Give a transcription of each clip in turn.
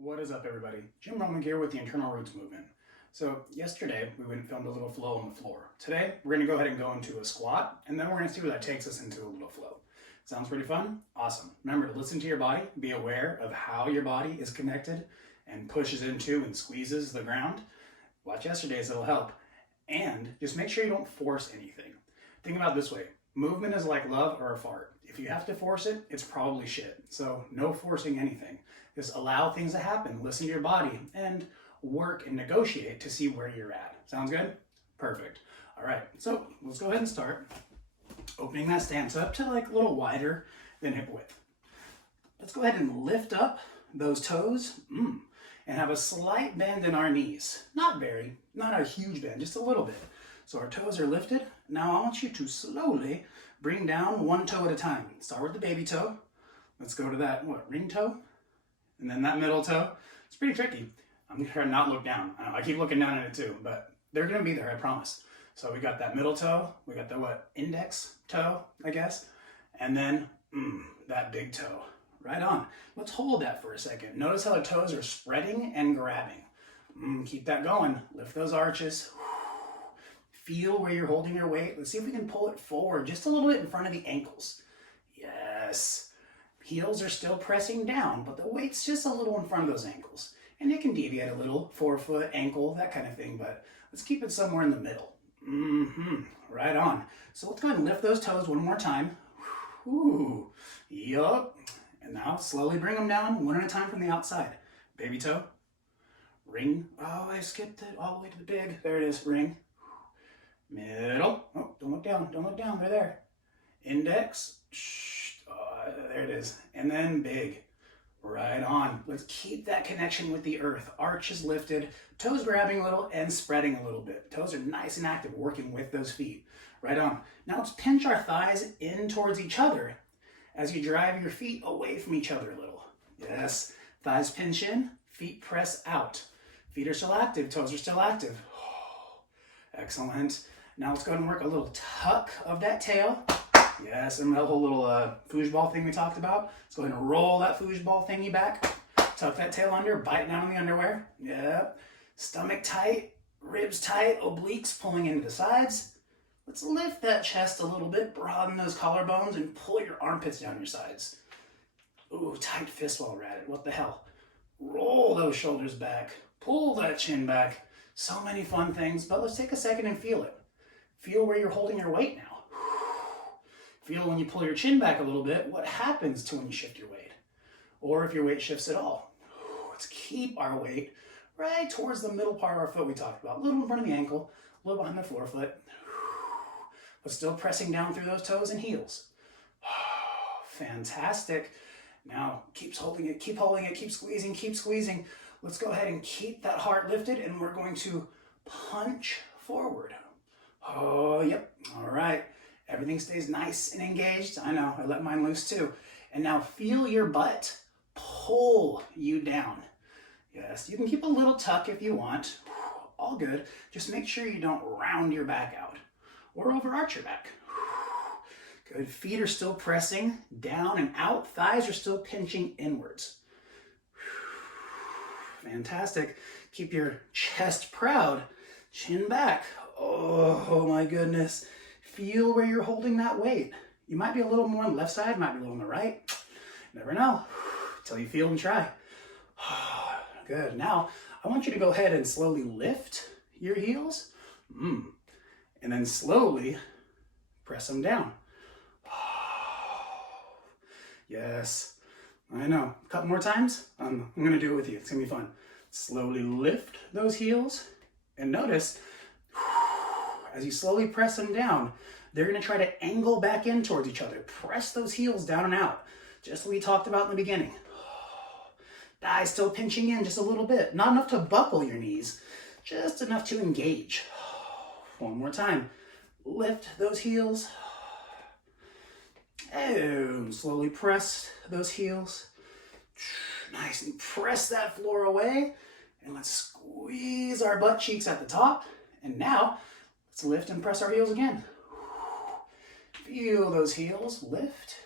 What is up, everybody? Jim Roman here with the Internal Roots Movement. So yesterday we went and filmed a little flow on the floor. Today we're going to go ahead and go into a squat, and then we're going to see where that takes us into a little flow. Sounds pretty fun? Awesome. Remember to listen to your body, be aware of how your body is connected and pushes into and squeezes the ground. Watch yesterday's, it'll help. And just make sure you don't force anything. Think about it this way. Movement is like love or a fart. If you have to force it, it's probably shit. So no forcing anything. Just allow things to happen, listen to your body, and work and negotiate to see where you're at. Sounds good? Perfect. All right, so let's go ahead and start. Opening that stance up to like a little wider than hip width. Let's go ahead and lift up those toes and have a slight bend in our knees. Not a huge bend, just a little bit. So our toes are lifted. Now I want you to slowly bring down one toe at a time. Start with the baby toe. Let's go to that, ring toe? And then that middle toe. It's pretty tricky. I'm gonna try to not look down. I keep looking down at it too, but they're gonna be there, I promise. So we got that middle toe, we got the index toe, I guess, and then that big toe. Right on. Let's hold that for a second. Notice how the toes are spreading and grabbing. Keep that going. Lift those arches. Feel where you're holding your weight. Let's see if we can pull it forward just a little bit in front of the ankles. Yes. Heels are still pressing down, but the weight's just a little in front of those ankles. And it can deviate a little, forefoot, ankle, that kind of thing, but let's keep it somewhere in the middle. Right on. So let's go ahead and lift those toes one more time. Yup. And now slowly bring them down one at a time from the outside. Baby toe. Ring. Oh, I skipped it all the way to the big. There it is, ring. Middle. Oh, don't look down. Don't look down. They're there. Index. There it is. And then big. Right on. Let's keep that connection with the earth. Arches lifted, toes grabbing a little and spreading a little bit. Toes are nice and active, working with those feet. Right on. Now let's pinch our thighs in towards each other as you drive your feet away from each other a little. Yes. Thighs pinch in, feet press out. Feet are still active, toes are still active. Excellent. Now let's go ahead and work a little tuck of that tail. Yes, and that whole little foosball thing we talked about. Let's go ahead and roll that foosball thingy back. Tuck that tail under, bite down on the underwear. Yep. Stomach tight, ribs tight, obliques pulling into the sides. Let's lift that chest a little bit, broaden those collarbones, and pull your armpits down your sides. Ooh, tight fist while we're at it. What the hell? Roll those shoulders back. Pull that chin back. So many fun things, but let's take a second and feel it. Feel where you're holding your weight now. Feel when you pull your chin back a little bit, what happens to when you shift your weight? Or if your weight shifts at all. Let's keep our weight right towards the middle part of our foot we talked about. A little in front of the ankle, a little behind the forefoot. But still pressing down through those toes and heels. Fantastic. Now, keep holding it, keep squeezing, keep squeezing. Let's go ahead and keep that heart lifted, and we're going to punch forward. Oh, yep. All right. Everything stays nice and engaged. I know, I let mine loose too. And now feel your butt pull you down. Yes, you can keep a little tuck if you want. All good. Just make sure you don't round your back out or overarch your back. Good. Feet are still pressing down and out. Thighs are still pinching inwards. Fantastic. Keep your chest proud. Chin back. Oh my goodness. Feel where you're holding that weight. You might be a little more on the left side, might be a little on the right. Never know. Until you feel and try. Good. Now, I want you to go ahead and slowly lift your heels. And then slowly press them down. Yes. I know. A couple more times. I'm going to do it with you. It's going to be fun. Slowly lift those heels. And notice, as you slowly press them down, they're going to try to angle back in towards each other. Press those heels down and out, just like we talked about in the beginning. Thighs still pinching in just a little bit. Not enough to buckle your knees, just enough to engage. One more time. Lift those heels. And slowly press those heels. Nice, and press that floor away. And let's squeeze our butt cheeks at the top. And now, let's lift and press our heels again. Feel those heels lift.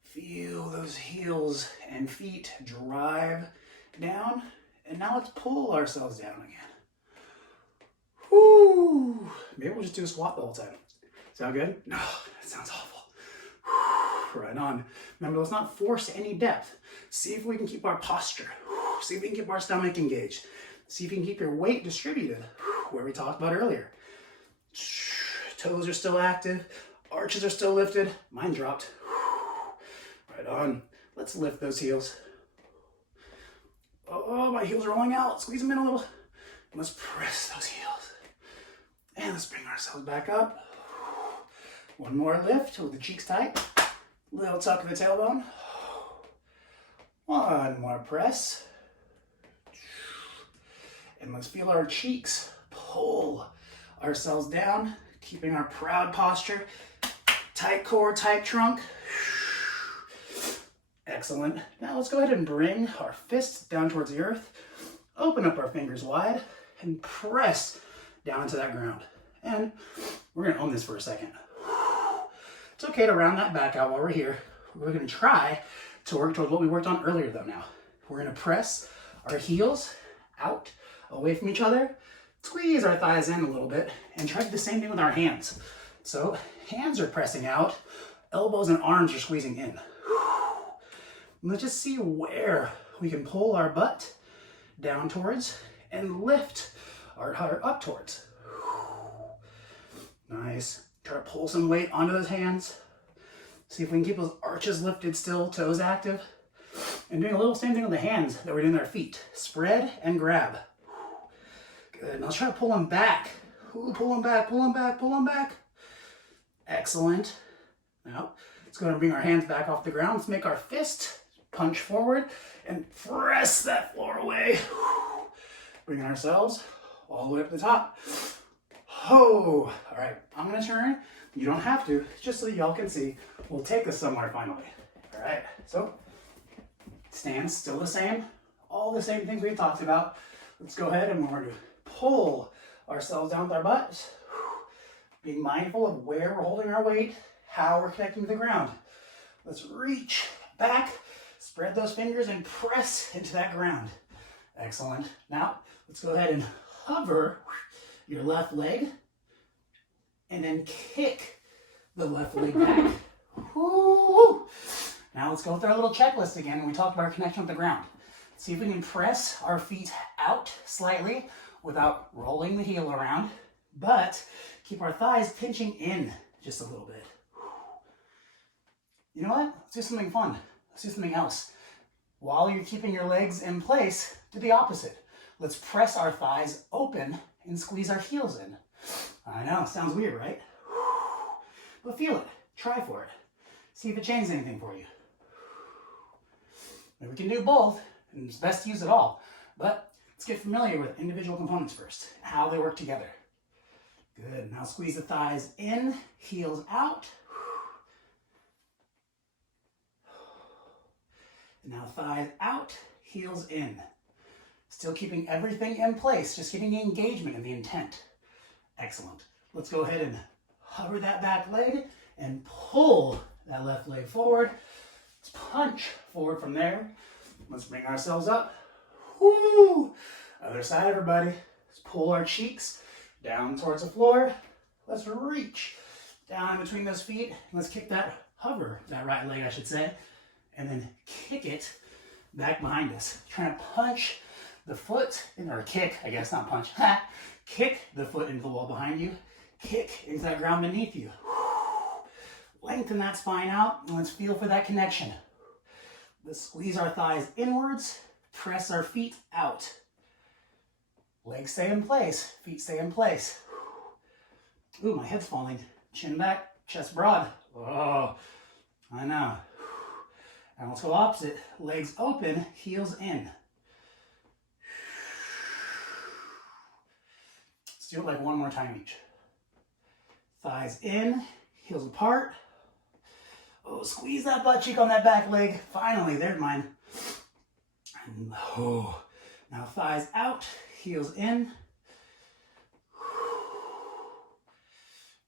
Feel those heels and feet drive down, and now let's pull ourselves down again. Whoo! Maybe we'll just do a squat the whole time. Sound good? No, that sounds awful. Whew, right on. Remember, let's not force any depth. See if we can keep our posture. See if we can keep our stomach engaged. See if you can keep your weight distributed, where we talked about earlier. Toes are still active. Arches are still lifted. Mine dropped. Right on. Let's lift those heels. Oh, my heels are rolling out. Squeeze them in a little. Let's press those heels. And let's bring ourselves back up. One more lift with the cheeks tight. Little tuck of the tailbone. One more press. And let's feel our cheeks pull ourselves down, keeping our proud posture. Tight core, tight trunk. Excellent. Now let's go ahead and bring our fists down towards the earth. Open up our fingers wide and press down into that ground. And we're going to own this for a second. It's okay to round that back out while we're here. We're going to try to work towards what we worked on earlier though now. We're going to press our heels out, away from each other, squeeze our thighs in a little bit, and try to do the same thing with our hands. So hands are pressing out, elbows and arms are squeezing in. Let's just see where we can pull our butt down towards and lift our heart up towards. Nice. Try to pull some weight onto those hands. See if we can keep those arches lifted still, toes active. And doing a little same thing with the hands that we're doing with our feet. Spread and grab. Good. Now let's try to pull them back. Ooh, pull them back, pull them back, pull them back. Excellent. Now, let's go ahead and bring our hands back off the ground. Let's make our fist punch forward and press that floor away. Bringing ourselves all the way up to the top. Oh, all right, I'm gonna turn. You don't have to, just so y'all can see. We'll take us somewhere finally. All right, so stand still the same. All the same things we talked about. Let's go ahead and we're gonna pull ourselves down with our butts. Being mindful of where we're holding our weight, how we're connecting to the ground. Let's reach back, spread those fingers and press into that ground. Excellent. Now, let's go ahead and hover your left leg and then kick the left leg back. Woo! Now let's go with our little checklist again. We talked about our connection with the ground. See if we can press our feet out slightly without rolling the heel around, but keep our thighs pinching in just a little bit. You know what? Let's do something fun. Let's do something else. While you're keeping your legs in place, do the opposite. Let's press our thighs open and squeeze our heels in. I know, sounds weird, right? But feel it. Try for it. See if it changes anything for you. Maybe we can do both, and it's best to use it all. But let's get familiar with individual components first, how they work together. Good. Now squeeze the thighs in, heels out. And now thighs out, heels in. Still keeping everything in place, just getting the engagement and the intent. Excellent. Let's go ahead and hover that back leg and pull that left leg forward. Let's punch forward from there. Let's bring ourselves up. Woo! Other side, everybody. Let's pull our cheeks down towards the floor. Let's reach down between those feet. Let's kick that, hover that right leg, I should say, and then kick it back behind us. Trying to punch the foot, or kick, I guess, not punch. Kick the foot into the wall behind you. Kick into that ground beneath you. Lengthen that spine out, and let's feel for that connection. Let's squeeze our thighs inwards, press our feet out. Legs stay in place, feet stay in place. Ooh, my head's falling. Chin back, chest broad. Oh, I know. Now let's go opposite. Legs open, heels in. Let's do it like one more time each. Thighs in, heels apart. Oh, squeeze that butt cheek on that back leg. Finally, there's mine. And, oh, now thighs out, heels in.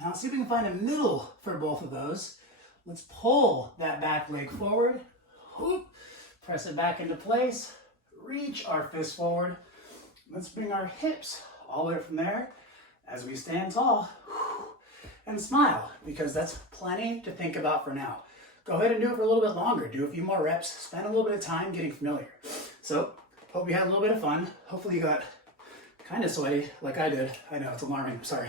Now see if we can find a middle for both of those. Let's pull that back leg forward. Whoop. Press it back into place. reach our fist forward. Let's bring our hips all the way up from there as we stand tall. And smile, because that's plenty to think about for now. Go ahead and do it for a little bit longer. Do a few more reps. Spend a little bit of time getting familiar. So, hope you had a little bit of fun. Hopefully you got kind of sweaty like I did. I know, it's alarming. I'm sorry.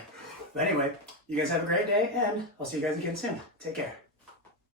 But anyway, you guys have a great day, and I'll see you guys again soon. Take care.